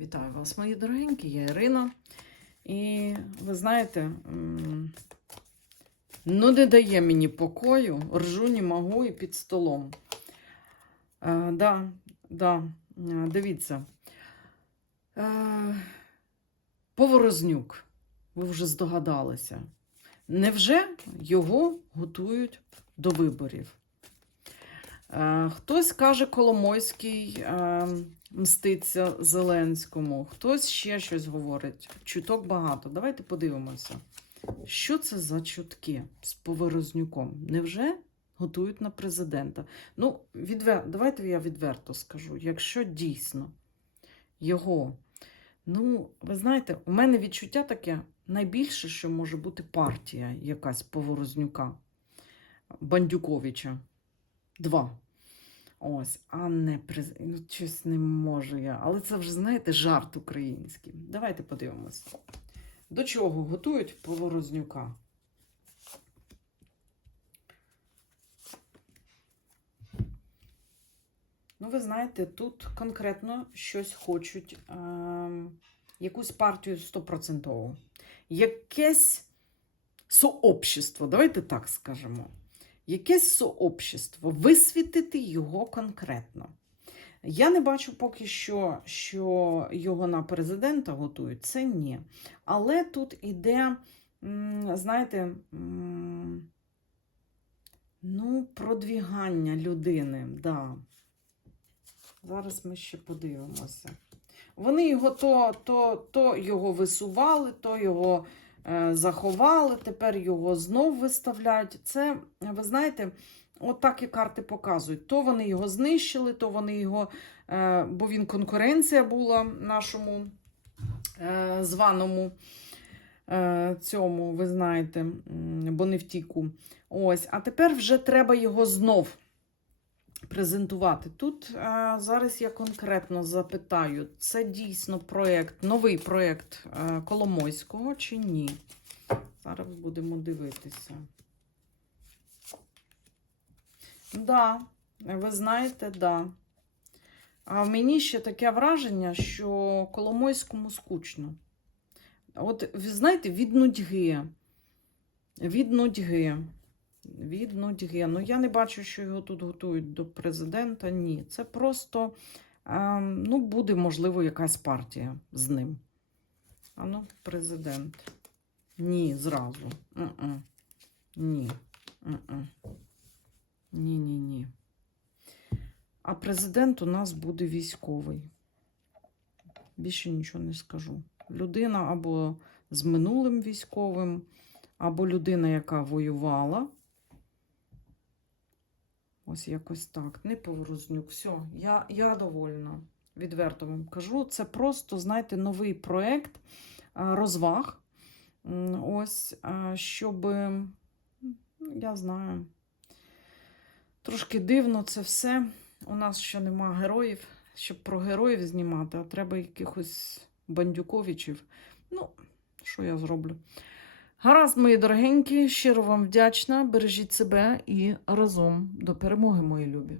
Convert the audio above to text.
Вітаю вас, мої дорогенькі, я Ірина. І ви знаєте, ну не дає мені покою, ржу не можу і під столом. Е, да, да, е, дивіться. Е, Поворознюк, ви вже здогадалися. Невже його готують до виборів? Е, Хтось каже, Коломойський е, мститься Зеленському, хтось ще щось говорить. Чуток багато. Давайте подивимося. Що це за чутки з Поворознюком? Невже готують на президента? Ну, відвер... давайте я відверто скажу. Якщо дійсно його, ну, ви знаєте, у мене відчуття таке найбільше, що може бути партія якась Поворознюка, Бандюковича. Два. Ось, а не приз... ну, щось не можу я. Але це вже, знаєте, жарт український. Давайте подивимось. До чого готують поворознюка? Ну, ви знаєте, тут конкретно щось хочуть, е, якусь партію стопроцентову. Якесь сообщество, давайте так скажемо якесь сообщество, висвітити його конкретно. Я не бачу поки що, що його на президента готують. Це ні. Але тут іде, знаєте, ну, продвігання людини. Да. Зараз ми ще подивимося. Вони його то, то, то його висували, то його заховали, тепер його знов виставляють. Це, ви знаєте, от і карти показують. То вони його знищили, то вони його, е, бо він конкуренція була нашому е, званому е, цьому, ви знаєте, бо не втіку. Ось, а тепер вже треба його знов презентувати. Тут е, зараз я конкретно запитаю, це дійсно проєкт, новий проєкт е, Коломойського чи ні? Зараз будемо дивитися. Да, ви знаєте, да. А мені ще таке враження, що Коломойському скучно. От, ви знаєте, від нудьги. Від нудьги. Від нудьги. Ну, я не бачу, що його тут готують до президента. Ні. Це просто е, ну, буде, можливо, якась партія з ним. А ну, президент. Ні, зразу. Ні. М-м. Ні, ні, ні. А президент у нас буде військовий. Більше нічого не скажу. Людина або з минулим військовим, або людина, яка воювала. Ось якось так. Не поворознюк. Все, я, я довольна. Відверто вам кажу. Це просто, знаєте, новий проєкт розваг. Ось, щоб, я знаю, трошки дивно це все. У нас ще нема героїв, щоб про героїв знімати, а треба якихось бандюковичів. Ну, що я зроблю? Гаразд, мої дорогенькі, щиро вам вдячна. Бережіть себе і разом до перемоги, мої любі.